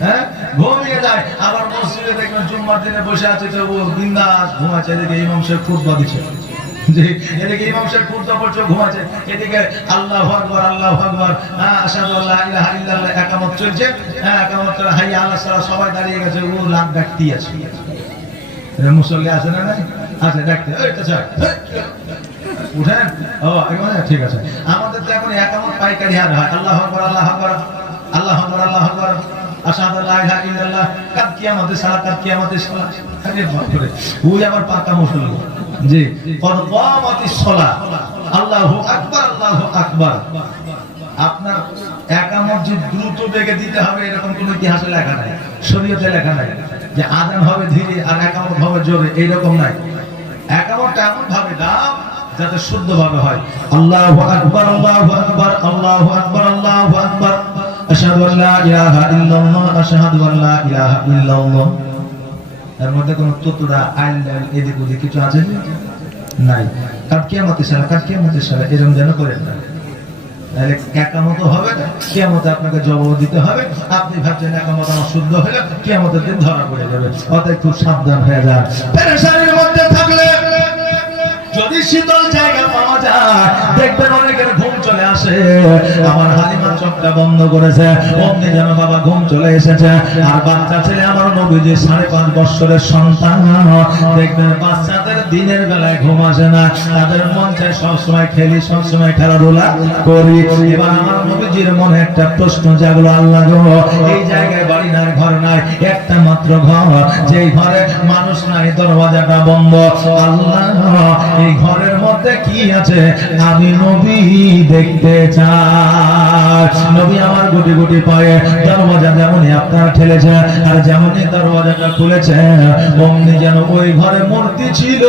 হ্যাঁ? ঘুমিয়ে আল্লাহু আকবার হ্যাঁ একামত চলছে। হ্যাঁ একামত সবাই দাঁড়িয়ে গেছে। ও লাখ ব্যক্তি আছে। মুসল্লি আছে না নাই? আছে, দেখতে। এই তো স্যার উঠেন? ঠিক আছে। আমাদের তো এখন একামত পাইকারি হার হয় আল্লাহ আল্লাহ আল্লাহ আল্লাহ আপনার একামত যে দ্রুত বেগে দিতে হবে, এরকম কোনো ইতিহাসে লেখা নাই। শরীয়তে লেখা নাই। যে আজান হবে ধীরে, আর একামত হবে জোরে, এইরকম নাই। একামতটা এমন ভাবে দাও যাতে শুদ্ধ ভাবে হয়। আল্লাহু আকবার আল্লাহু আকবার আল্লাহু আকবার আল্লাহু আকবার। আশহাদু ইলাহা ইল্লাল্লাহ, আশহাদু ইলাহা ইল্লাল্লাহ। এর মধ্যে ডাইল এদিক ওদিক কিছু আছে? নাই। কিয়ামতের সালা এরকম যেন করেন না। তাহলে একামত হবে না, কিয়ামতে আপনাকে জবাব দিতে হবে। আপনি ভাবছেন একামত আমার শুদ্ধ হলে কিয়ামতের দিন ধরা পড়ে যাবে। অতএব খুব সাবধান হয়ে যান। যদি শীতল জায়গা পাওয়া যায় দেখবেন অনেকের ঘুম চলে আসে। আমার হালিমা চোখটা বন্ধ করেছে, অমনি যেন বাবা ঘুম চলে এসেছে। আর বাচ্চা ছেলে আমার নবীজি সাড়ে পাঁচ বছরের সন্তান। দেখবেন বাচ্চাদের দিনের বেলায় ঘুম আসে না, তাদের মন চায় সবসময় খেলি, সবসময় খেলাধুলা করি। এবার আমার নবীজির মনে একটা প্রশ্ন জাগলো, আল্লাহ এই জায়গায় বাড়ি নাই, ঘর নাই, একটা মাত্র ঘর। যেই ঘরে মানুষ নাই, দরওয়াজাটা বন্ধ। আল্লাহ, এই ঘরের মধ্যে কি আছে? আমি নবী দেখতে চাই। নবী আমার গুটি গুটি পায়ে দরওয়াজা যেমনই আপনার ঠেলেছে আর যেমনই দরওয়াজাটা খুলেছে অমনি যেন ওই ঘরে মূর্তি ছিল।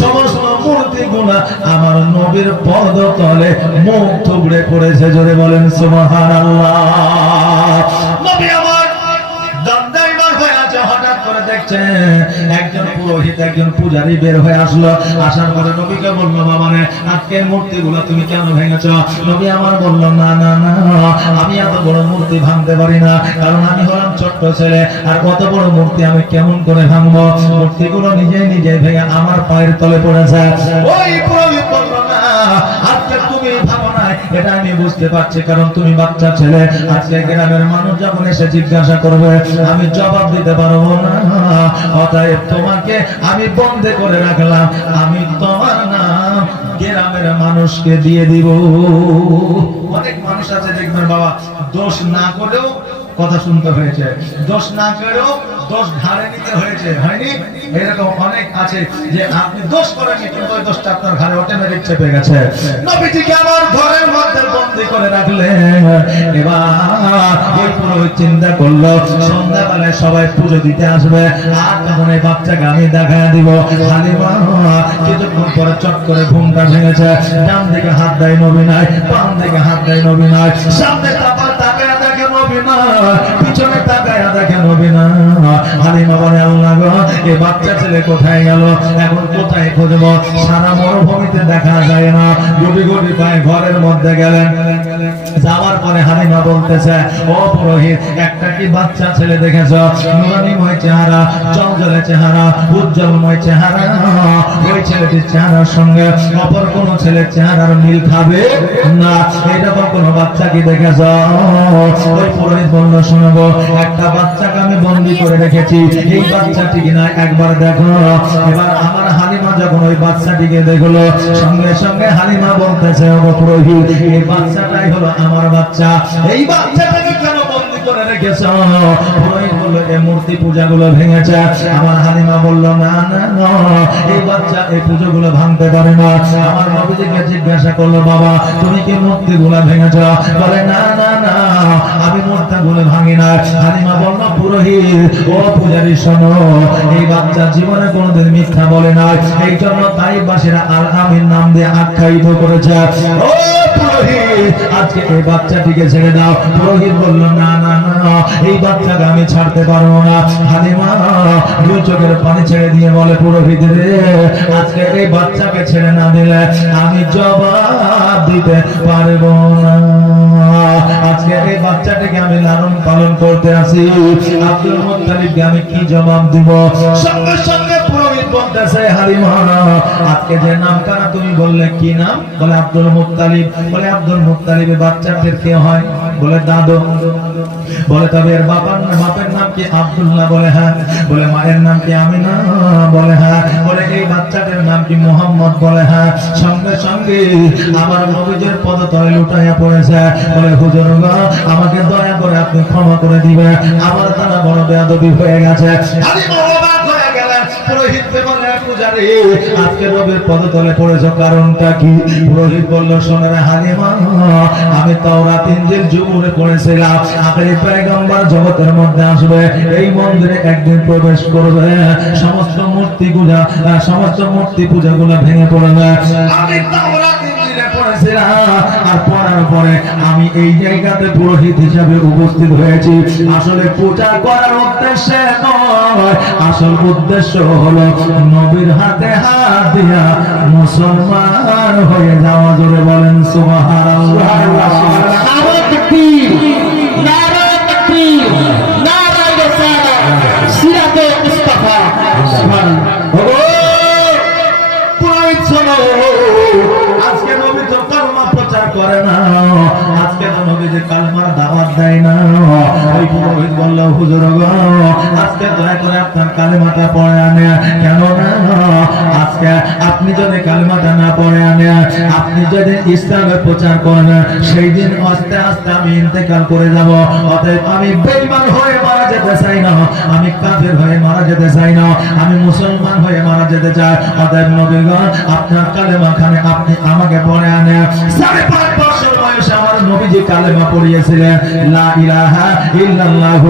সমস্ত মূর্তি গুলা আমার নবীর পদ তলে মুখ থুবড়ে পড়েছে। জোরে বলেন সুবহান একজন পুরোহিত, একজন পূজারি বের হয়ে আসলো। আসার পরে নবীকে বলল বাবা রে আজকের মূর্তিগুলো তুমি কেন ভেঙেছ? নবী আমার বলল, না না না, আমি এত বড় মূর্তি ভাঙতে পারি না। কারণ আমি হলাম ছোট্ট ছেলে। আর কত বড় মূর্তি আমি কেমন করে ভাঙবো? মূর্তিগুলো নিজে নিজে ভেঙে আমার পায়ের তলে পড়েছে। ওই পুরোহিত বলল, না, আজকে তুমি না এটা আমি বুঝতে পারছি, কারণ তুমি বাচ্চা ছেলে। আজকে গ্রামের মানুষ যখন এসে জিজ্ঞাসা করবে, আমি জবাব দিতে পারব না। অতএব তোমাকে আমি বন্ধে করে রাখলাম, আমি তোমার নাম গ্রামের মানুষকে দিয়ে দিব। অনেক মানুষ আছে দেখবেন বাবা, দোষ না করেও কথা শুনতে হয়েছে। দোষ না করেও দোষ ঘাড়ে নিতে হয়েছে। হয়নি? এরকম অনেক আছে যে আপনি দোষ করেননি, কিন্তু ওই দোষটা আপনার ঘাড়ে অটোমেটিক চেপে গেছে। নবীজিকে আমার ঘরের মধ্যে বন্দি করে রাখলেন। এবার ওই পুরোহিত চিন্তা করল, সন্ধ্যাবেলায় সবাই পুজো দিতে আসবে, আর তখন এই বাচ্চাকে আমি দেখা দিব। হালিমা কিছুক্ষণ পরে চট করে ঘুমটা ভেঙেছে। ডান দিকে হাত দেয় নবী বাম দিকে হাত দেয় নবী সামনে তারপর তাকায় নবী না। পিছনে যাওয়ার পরে হালিমা বলতেছে, ও পুরোহিত, একটা কি বাচ্চা ছেলে দেখেছ? নুরানিময় চেহারা জলজলে চেহারা, উজ্জ্বলময় চেহারা। ওই ছেলেটির চেহারার সঙ্গে অপর কোন ছেলের চেহারার মিল খাবে না? এরকম কোন বাচ্চা কি দেখেছ? পুরোহিত বলল শুনব। একটা বাচ্চাকে আমি বন্দি করে রেখেছি। এই বাচ্চাটি কিনা একবার দেখো। এবার আমার হালিমা যখন ওই বাচ্চাটিকে দেখল, সঙ্গে সঙ্গে হালিমা বলতেছে পুরোহিত, এই বাচ্চাটাই হলো আমার বাচ্চা। এই বাচ্চাটাকে কেন রেখেছ বলল পূজাগুলো ভেঙেছে। আমার বলল, না না এই বাচ্চা এই ভাঙতে পারে না। আমার জিজ্ঞাসা করল, বাবা, তুমি কি ভেঙেছ? বলে, না না না, আমি ভাঙি না। বলল, পুরোহিত, ও এই বাচ্চা জীবনে কোনোদিন মিথ্যা বলে না এই জন্য তাই বাসীরা আর আমিন নাম দিয়ে আখ্যায়িত করেছে। আজকে এই বাচ্চাটিকে ছেড়ে দাও। পুরোহিত বলল, না না না এই বাচ্চাকে আমি ছাড়তে পারব না। হালিমা, দুই চোখের পানি ছেড়ে দিয়ে বলে, পুরোহিত রে, আজকে এই বাচ্চাকে ছেড়ে না দিলে আমি জবাব দিতে পারব না। বাচ্চাটাকে আমি লালন পালন করতে আসি। আব্দুল মুত্তালিবকে আমি কি জবাব দিব? সঙ্গে সঙ্গে পুরোহিত বলতেছে আজকে যে তুমি বললে, কি নাম? বলে আব্দুল মুত্তালিব। বলে, আব্দুল মুত্তালিবের বাচ্চাদের কে হয়? বলে দাদু। বলে, তবে এর বাবার বাপের নাম কি আব্দুল্লাহ? বলে হ্যাঁ। বলে, মায়ের নাম কি আমিনা? বলে হ্যাঁ। বলে, এই বাচ্চাটার নাম কি মোহাম্মদ? বলে হ্যাঁ। সঙ্গে সঙ্গে আমার নবীজের পদতলে লুটাইয়া পড়েছে। বলে হুজুর আমাকে দয়া করে আপনি ক্ষমা করে দিবে আমার দ্বারা বড় বেয়াদবি হয়ে গেছে। হালিমা অবাক পুরোহিতকে বললেন পূজারি। আজকে নবীর পদতলে কারণটা কি? পুরোহিত বলল আমি তাওরাত ইনজিল জুমুরে পড়েছিলাম। আখেরি পেগম্বর জগতের মধ্যে আসবে। এই মন্দিরে একদিন প্রবেশ করবে। সমস্ত মূর্তিগুলা আহ, সমস্ত মূর্তি পূজাগুলো ভেঙে পড়বে। আমি পড়েছিলাম আর পড়ার পরে আমি এই জায়গাতে পুরোহিত হিসাবে উপস্থিত হয়েছি। আসলে পূজা করার উদ্দেশ্যে নয়। আসল উদ্দেশ্য হলো নবীর হাতে হাত দিয়া মুসলমান হয়ে যাওয়া। জোরে বলেন সুবহানাল্লাহ। নারায় তাকবীর নারায় তাকবীর নারায় রিসালাত সিরাতে মুস্তাফা। সুবহানাল্লাহ। আজকে নবী তো কালমা প্রচার করে না? নবী যে কালমার দাওয়াত দেয় না। ওই পুরোহিত বলল, হুজুর আজকে দয়া করে আপনার কালেমাটা পড়ে আনে। কেন আজকে আপনি যদি কালেমাটা না পড়ে আনে, আপনি যদি ইসলামের প্রচার করেন সেই দিন আস্তে আস্তে আমি ইন্তেকাল করে যাব। অতএব আমি বেঈমান হয়ে মারা যেতে চাই না। আমি কাফের হয়ে মারা যেতে চাই না। আমি মুসলমান হয়ে মারা যেতে চাই। অতএব নবীগণ, আপনার কালেমা খানে আপনি আমাকে পড়ে আনে। সাড়ে পাঁচ বছর আমার নবীজি কালেমা পড়িয়েছিলেন, লা ইলাহা ইল্লাল্লাহ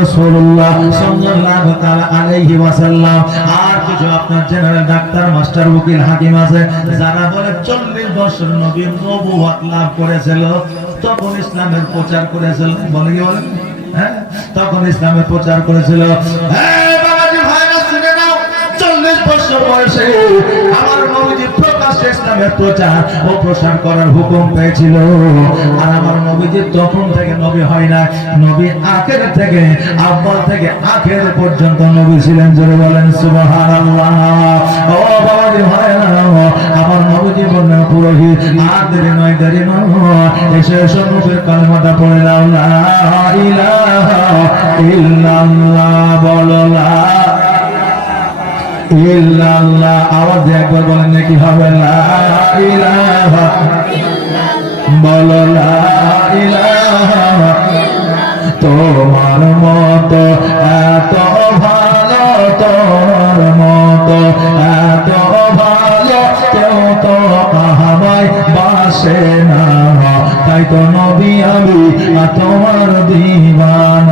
রাসূলুল্লাহ সাল্লাল্লাহু তাআলা আলাইহি ওয়াসাল্লাম। আর কিছু আপনার জেনারেল ডাক্তার, মাস্টার, উকিল, হাকিম আছে, যারা বলে 40 বছর নবী লাভ করেছিল, তখন ইসলামের প্রচার করেছিল। বলে কি বলেন? হ্যাঁ? তখন ইসলামের প্রচার করেছিল। হ্যাঁ বাবাজি ভাইরা শুনে নাও, চল্লিশ বছর বয়সে ইসলামের প্রচার ও প্রসার করার হুকুম পেয়েছিল। আর আমার নবীজি তখন থেকে নবী হয় না। নবী আখের থেকে আব্বাল থেকে আখের পর্যন্ত নবী ছিলেন। জোরে বলেন আমার পুরোহিত, আর দেরি নয় দেরি নয়। এসে কালেমাটা পড়ে ইলাহা ইল্লাল্লাহ বলো, লা ইল্লাল্লাহ, আওয়াজ একবার বলেন নাকি হবে? লা ইলাহা বলো, লা ইলাহা তোমার মতো, এত ভালো তোমার মতো, এত ভালো কেউ তো আমায় বাসে না। তাই তো নবী আমি তোমার দিবানা।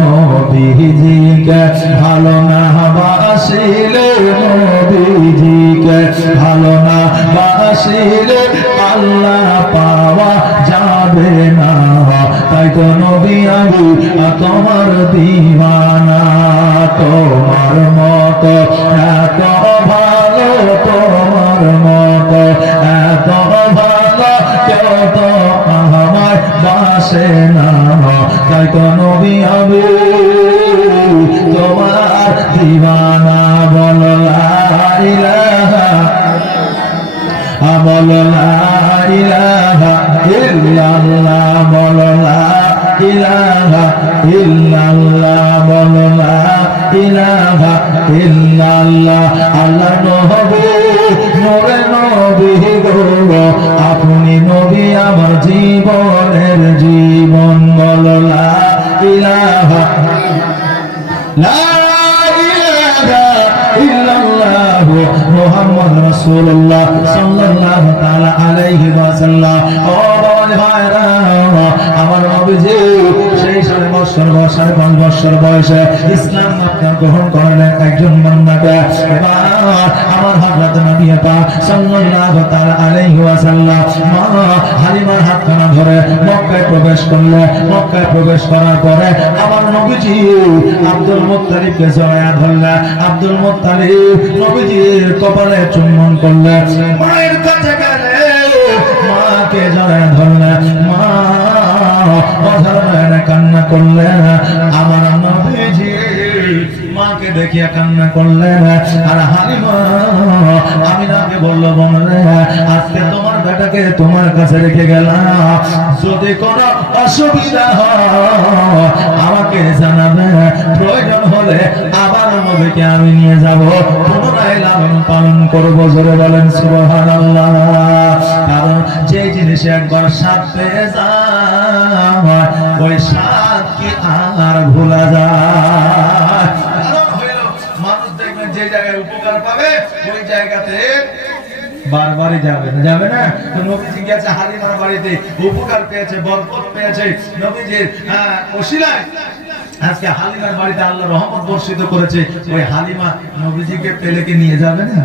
নবীজিকে ভালো না বাসিলে নবীজিকে ভালো না বাসিলে, আল্লাহ পাওয়া যাবে না। তাই তো নবী আমি তোমার দিওয়ানা। বাসে না। তাই তো নবী আমি তোমার দিওয়ানা বল আল্লাহ নবী নূরে নবী গো, আপনি নবী আমার জীবনের জীবন বল, লা ইলাহা লা ইলাহা হাবিবাহু মুহাম্মদ রাসূলুল্লাহ আলাইহি ওয়াসাল্লাম। ভাইরা আমার প্রবেশ করলে। মক্কায় প্রবেশ করার পরে আমার নবীজি আব্দুল মুত্তালিবকে জড়ায়া ধরলে। আব্দুল মুত্তালিব নবীজির কপালে চুম্বন করলে। মায়ের কাছে গেলে মাকে জড়ায়া ধরলে, মা কান্না করলেন আমার মাকে দেখিয়া কান্না করলেন আর হালিমা আমি বলল, বনরে, আজকে তোমার বেটাকে তোমার কাছে রেখে গেলাম। যদি কোনো অসুবিধা হয় আমাকে জানাবে। প্রয়োজন হলে আবার নবীকে আমি নিয়ে যাব। পুনরায় লালন পালন করব, জোরে বলেন সুবহানাল্লাহ। কারণ যে জিনিস একবার স্বাদ পেয়ে যায় ওই স্বাদ কি আর ভোলা যায়? বারবারই যাবে না। যাবে না? তো নবীজি গেছে হালিমার বাড়িতে উপকার পেয়েছে, বরকত পেয়েছে। নবীজির অশিলায় ওসিলায় আজকে হালিমার বাড়িতে আল্লাহ রহমত বর্ষিত করেছে। ওই হালিমা নবীজিকে পেলেকে নিয়ে যাবে না?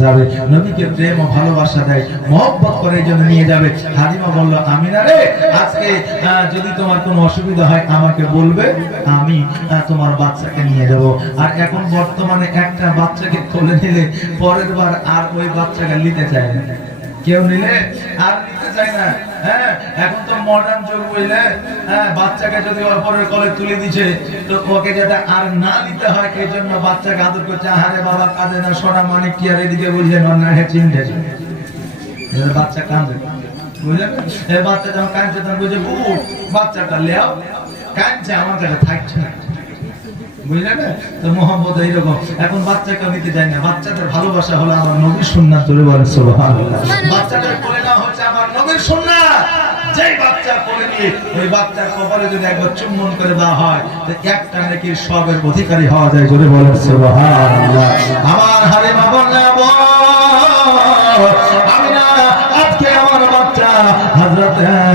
যাবে। নবীকে প্রেম ও ভালোবাসা দেয়, মহব্বত করে জন্য নিয়ে যাবে। হাজিমা বলল, আমিনা রে, আজকে যদি তোমার কোনো অসুবিধা হয়, আমাকে বলবে, আমি তোমার বাচ্চাকে নিয়ে যাব। আর এখন বর্তমানে একটা বাচ্চাকে তুলে নিলে পরের বার আর ওই বাচ্চাকে নিতে চায় না। কেউ নিলে আর নিতে চায় না। হ্যাঁ এখন তো মডার্ন যুগ হ্যাঁ বাচ্চাকে যদি অপরের তুলে দিছে, তো ওকে আর না নিতে হয় জন্য বাচ্চাকে আদর করছে। আরে বাবা না, সোনা মানিক কি আর এদিকে বুঝলেন না চিনতে বাচ্চা কাঁদে বুঝলেন বাচ্চা যখন কাঁদছে, তখন বুঝে বাচ্চাটা লেও, কাঁদছে, আমার কাছে থাকছে না। বুঝলে না তো মোহাম্মদ এইরকম। এখন বাচ্চাকে নিতে যায় না বাচ্চাদের ভালোবাসা হলো আমার নবীর সুন্নাত ধরে বলে সুবহানাল্লাহ। বাচ্চাদের কোলে না হচ্ছে আমার নবীর সুন্নাত। যেই বাচ্চা কোলে নিয়ে ওই বাচ্চার কপালে যদি একবার চুম্বন করে দেওয়া হয় তো একটা নাকি সবের অধিকারী হওয়া যায় জোরে বলেন সুবহানাল্লাহ। আমার আমি না আজকে আমার বাচ্চা হযরত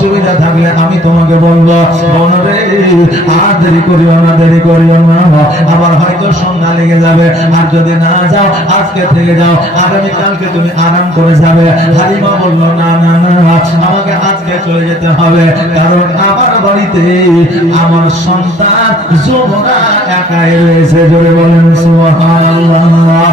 অসুবিধা থাকলে আমি তোমাকে বলব, বোন রে, আর দেরি করিও না, দেরি করিও না। আবার হয়তো সন্ধ্যা লেগে যাবে, আর যদি না যাও, আজকে থেকে যাও, আগামী কালকে তুমি আরাম করে যাবে। হালিমা বলল, না না না, আমাকে আজকে চলে যেতে হবে, কারণ আমার বাড়িতে আমার সন্তান যমুনা একাই রয়েছে। জোরে বলেন, সুবহানাল্লাহ।